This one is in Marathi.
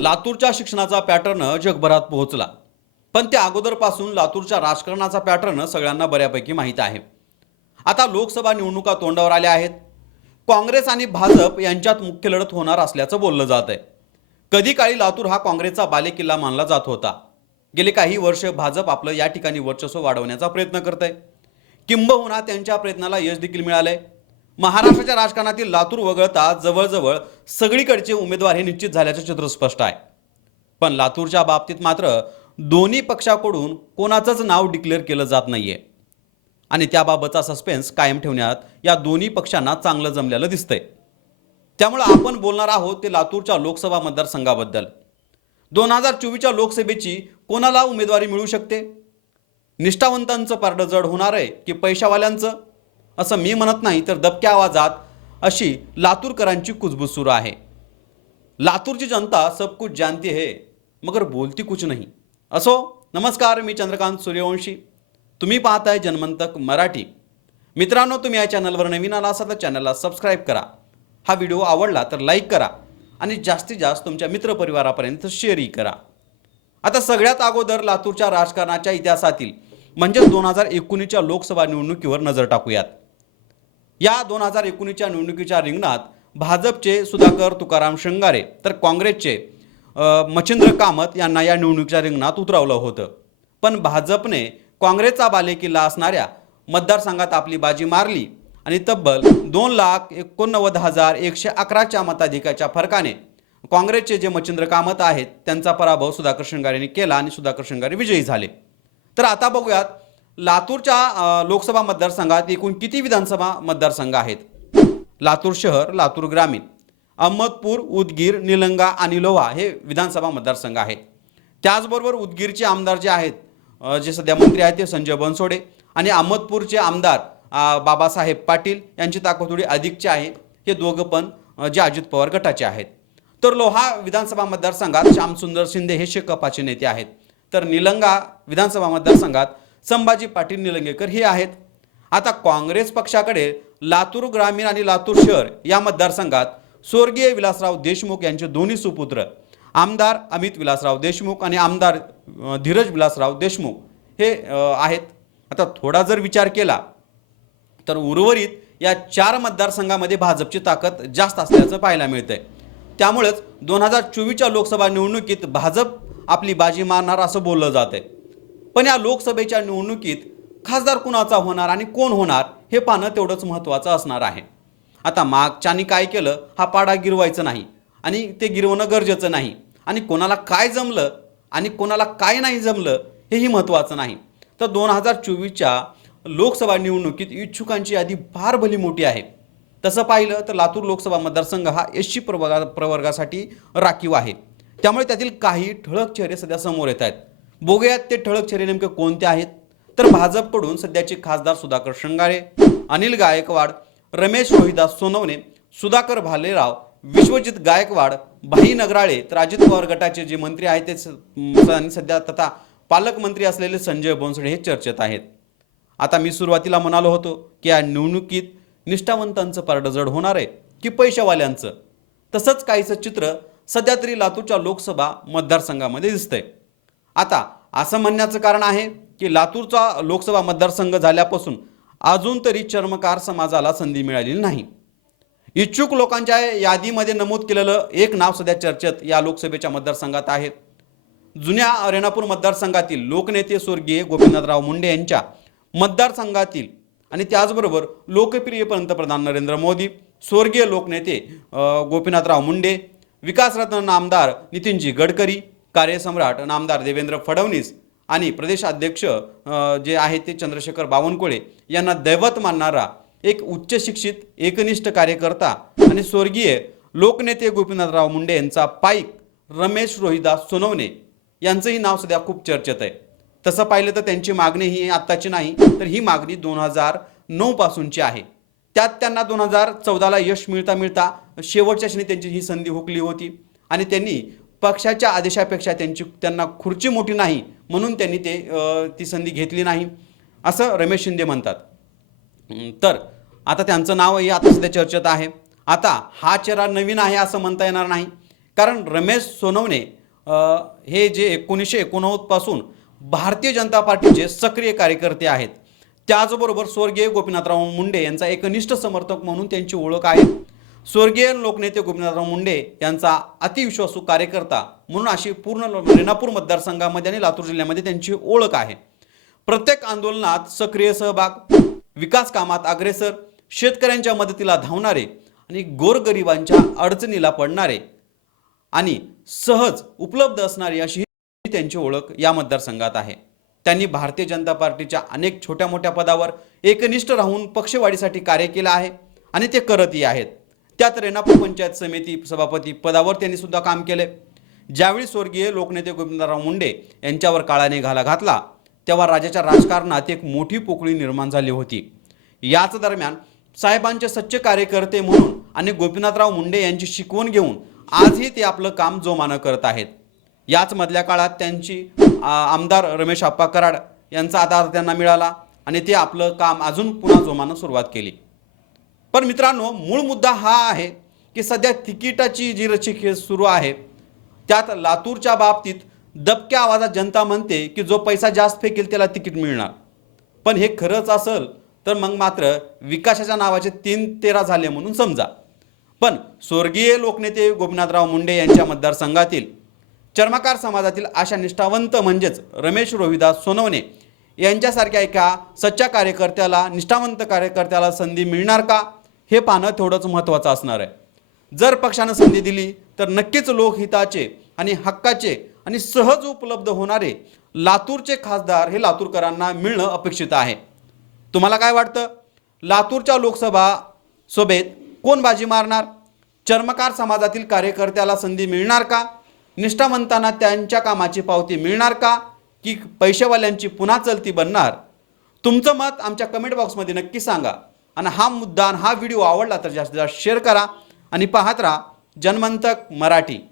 लातूरच्या शिक्षणाचा पॅटर्न जगभरात पोहोचला. पण त्या अगोदरपासून लातूरच्या राजकारणाचा पॅटर्न सगळ्यांना बऱ्यापैकी माहीत आहे. आता लोकसभा निवडणुका तोंडावर आल्या आहेत. काँग्रेस आणि भाजप यांच्यात मुख्य लढत होणार असल्याचं बोललं जात आहे. कधी काळी लातूर हा काँग्रेसचा बालेकिल्ला मानला जात होता. गेले काही वर्ष भाजप आपलं या ठिकाणी वर्चस्व वाढवण्याचा प्रयत्न करत आहे किंबहुना त्यांच्या प्रयत्नाला यश देखील मिळालंय. महाराष्ट्राच्या राजकारणातील लातूर वगळता जवळजवळ सगळीकडचे उमेदवार हे निश्चित झाल्याचं चित्र स्पष्ट आहे. पण लातूरच्या बाबतीत मात्र दोन्ही पक्षाकडून कोणाचंच नाव डिक्लेअर केलं जात नाहीये. आणि त्याबाबतचा सस्पेन्स कायम ठेवण्यात या दोन्ही पक्षांना चांगलं जमलेलं दिसतंय. त्यामुळे आपण बोलणार आहोत ते लातूरच्या लोकसभा मतदारसंघाबद्दल. दोन हजार चोवीसच्या लोकसभेची कोणाला उमेदवारी मिळू शकते? निष्ठावंतांचं पारडं जड होणार आहे की पैशावाल्यांचं? असं मी म्हणत नाही तर दबक्या आवाजात अशी लातूरकरांची कुजबूज सुरू आहे. लातूरची जनता सब कुछ जानती है मगर बोलती कुछ नाही. असो नमस्कार मी चंद्रकांत सूर्यवंशी. तुम्ही पाहताय जनमंतक मराठी. मित्रांनो तुम्ही या चॅनलवर नवीन आला असाल तर चॅनलला सबस्क्राईब करा. हा व्हिडिओ आवडला तर लाईक करा आणि जास्तीत जास्त तुमच्या मित्रपरिवारापर्यंत शेअरही करा. आता सगळ्यात अगोदर लातूरच्या राजकारणाच्या इतिहासातील म्हणजेच दोन हजार एकोणीसच्या लोकसभा निवडणुकीवर नजर टाकूयात. या दोन हजार एकोणीसच्या निवडणुकीच्या रिंगणात भाजपचे सुधाकर तुकाराम शृंगारे तर काँग्रेसचे मच्छिंद्र कामत यांना या निवडणुकीच्या रिंगणात उतरवलं होतं. पण भाजपने काँग्रेसचा बालेकिल्ला असणाऱ्या मतदारसंघात आपली बाजी मारली आणि तब्बल दोन लाख एकोणनव्वद हजार एकशे अकराच्या मताधिकाच्या फरकाने काँग्रेसचे जे मच्छिंद्र कामत आहेत त्यांचा पराभव सुधाकर शृंगारेने केला आणि सुधाकर शृंगारे विजयी झाले. तर आता बघूयात लातूरच्या लोकसभा मतदारसंघात एकूण किती विधानसभा मतदारसंघ आहेत? लातूर शहर लातूर ग्रामीण अहमदपूर उदगीर निलंगा आणि लोहा हे विधानसभा मतदारसंघ आहेत. त्याचबरोबर उदगीरचे आमदार जे आहेत जे सध्या मंत्री आहेत ते संजय बनसोडे आणि अहमदपूरचे आमदार बाबासाहेब पाटील यांची ताकद थोडी अधिकची आहे. हे दोघं पण जे अजित पवार गटाचे आहेत. तर लोहा विधानसभा मतदारसंघात श्यामसुंदर शिंदे हे शेकपाचे नेते आहेत. तर निलंगा विधानसभा मतदारसंघात संभाजी पाटील निलंगेकर हे आहेत. आता काँग्रेस पक्षाकडे लातूर ग्रामीण आणि लातूर शहर या मतदारसंघात स्वर्गीय विलासराव देशमुख यांचे दोन्ही सुपुत्र आमदार अमित विलासराव देशमुख आणि आमदार धीरज विलासराव देशमुख हे आहेत. आता थोडा जर विचार केला तर उर्वरित या चार मतदारसंघामध्ये भाजपची ताकद जास्त असल्याचं पाहायला मिळतंय. त्यामुळेच दोन हजार चोवीसच्या लोकसभा निवडणुकीत भाजप आपली बाजी मारणार असं बोललं जात आहे पण या लोकसभेच्या निवडणुकीत खासदार कुणाचा होणार आणि कोण होणार हे पाहणं तेवढंच महत्त्वाचं असणार आहे. आता मागच्यानी काय केलं हा पाडा गिरवायचं नाही आणि ते गिरवणं गरजेचं नाही. आणि कोणाला काय जमलं आणि कोणाला काय नाही जमलं हेही महत्त्वाचं नाही. तर दोन हजार चोवीसच्या लोकसभा निवडणुकीत इच्छुकांची यादी फार भली मोठी आहे. तसं पाहिलं तर लातूर लोकसभा मतदारसंघ हा एस सी प्रवर्गा प्रवर्गासाठी राखीव आहे. त्यामुळे त्यातील काही ठळक चेहरे सध्या समोर येत आहेत. बघूयात ते ठळक चेहरे नेमके कोणते आहेत? तर भाजपकडून सध्याचे खासदार सुधाकर शृंगारे अनिल गायकवाड रमेश रोहिदास सोनवणे सुधाकर भालेराव विश्वजित गायकवाड भाई नगराळे तर अजित पवार गटाचे जे मंत्री आहेत ते आणि सध्या तथा पालकमंत्री असलेले संजय बोनसडे हे चर्चेत आहेत. आता मी सुरुवातीला म्हणालो होतो की या निवडणुकीत निष्ठावंतांचं पारडं होणार आहे की पैशावाल्यांचं? तसंच काहीचं चित्र सध्या तरी लातूरच्या लोकसभा मतदारसंघामध्ये दिसतंय. आता असं म्हणण्याचं कारण आहे की लातूरचा लोकसभा मतदारसंघ झाल्यापासून अजून तरी चर्मकार समाजाला संधी मिळालेली नाही. इच्छुक लोकांच्या यादीमध्ये नमूद केलेलं एक नाव सध्या चर्चेत या लोकसभेच्या मतदारसंघात आहे. जुन्या रेणापूर मतदारसंघातील लोकनेते स्वर्गीय गोपीनाथराव मुंडे यांच्या मतदारसंघातील आणि त्याचबरोबर लोकप्रिय पंतप्रधान नरेंद्र मोदी स्वर्गीय लोकनेते गोपीनाथराव मुंडे विकासरत्न नामदार नितीनजी गडकरी कार्यसम्राट नामदार देवेंद्र फडणवीस आणि प्रदेशाध्यक्ष जे आहेत ते चंद्रशेखर बावनकुळे यांना दैवत मानणारा एक उच्च शिक्षित एकनिष्ठ कार्यकर्ता आणि स्वर्गीय लोकनेते गोपीनाथराव मुंडे यांचा पाईक रमेश रोहिदास सोनवणे यांचंही नाव सध्या खूप चर्चेत आहे. तसं पाहिलं तर त्यांची मागणी ही आत्ताची नाही तर ही मागणी दोन हजार नऊ पासूनची आहे. त्यात त्यांना दोन हजार चौदाला यश मिळता मिळता शेवटच्या क्षणी त्यांची ही संधी हुकली होती. आणि त्यांनी पक्षाच्या आदेशापेक्षा त्यांची त्यांना खुर्ची मोठी नाही म्हणून त्यांनी ते ती संधी घेतली नाही. असं रमेश शिंदे म्हणतात. तर आता त्यांचं नावही आता सध्या चर्चेत आहे. आता हा चेहरा नवीन आहे असं म्हणता येणार नाही. कारण रमेश सोनवणे हे जे एकोणीसशे एकोणनव्वदपासून भारतीय जनता पार्टीचे सक्रिय कार्यकर्ते आहेत. त्याचबरोबर स्वर्गीय गोपीनाथराव मुंडे यांचा एकनिष्ठ समर्थक म्हणून त्यांची ओळख आहे. स्वर्गीय लोकनेते गोपीनाथराव मुंडे यांचा अतिविश्वासू कार्यकर्ता म्हणून अशी पूर्ण रेणापूर मतदारसंघामध्ये आणि लातूर जिल्ह्यामध्ये त्यांची ओळख आहे. प्रत्येक आंदोलनात सक्रिय सहभाग विकास कामात अग्रेसर शेतकऱ्यांच्या मदतीला धावणारे आणि गोरगरिबांच्या अडचणीला पडणारे आणि सहज उपलब्ध असणारी अशी ही त्यांची ओळख या मतदारसंघात आहे. त्यांनी भारतीय जनता पार्टीच्या अनेक छोट्या मोठ्या पदावर एकनिष्ठ राहून पक्षवाढीसाठी कार्य केलं आहे आणि ते करतही आहेत. त्यात रेणापूर पंचायत समिती सभापती पदावर त्यांनी सुद्धा काम केले ज्यावेळी स्वर्गीय लोकनेते गोविंदराव मुंडे यांच्यावर काळाने घाला घातला तेव्हा राज्याच्या राजकारणात एक मोठी पोकळी निर्माण झाली होती. याच दरम्यान साहेबांचे सच्चे कार्यकर्ते म्हणून आणि गोपीनाथराव मुंडे यांची शिकवण घेऊन आजही ते आपलं काम जोमानं करत आहेत. याच मधल्या काळात त्यांची आमदार रमेश आप्पा कराड यांचा आधार त्यांना मिळाला आणि ते आपलं काम अजून पुन्हा जोमानं सुरुवात केली. पण मित्रांनो मूळ मुद्दा हा आहे की सध्या तिकिटाची जी रचिक सुरू आहे त्यात लातूरच्या बाबतीत दबक्या आवाजात जनता म्हणते की जो पैसा जास्त फेकेल त्याला तिकीट मिळणार. पण हे खरंच असेल तर मग मात्र विकासाच्या नावाचे तीन तेरा झाले म्हणून समजा. पण स्वर्गीय लोकनेते गोपीनाथराव मुंडे यांच्या मतदारसंघातील चर्मकार समाजातील अशा निष्ठावंत म्हणजेच रमेश रोहिदास सोनवणे यांच्यासारख्या एका सच्च्या कार्यकर्त्याला निष्ठावंत कार्यकर्त्याला संधी मिळणार का? हे पाहणं थोडंच महत्त्वाचं असणार आहे. जर पक्षानं संधी दिली तर नक्कीच लोकहिताचे आणि हक्काचे आणि सहज उपलब्ध होणारे लातूरचे खासदार हे लातूरकरांना मिळणं अपेक्षित आहे. तुम्हाला काय वाटतं? लातूरच्या लोकसभा सभेत कोण बाजी मारणार? चर्मकार समाजातील कार्यकर्त्याला संधी मिळणार का? निष्ठावंतांना त्यांच्या कामाची पावती मिळणार का? की पैसेवाल्यांची पुन्हा चलती बनणार? तुमचं मत आमच्या कमेंट बॉक्समध्ये नक्की सांगा. आणि हा मुद्दा आणि हा व्हिडिओ आवडला तर जास्तीत जास्त शेअर करा. आणि पाहत राहा जनमंतक मराठी.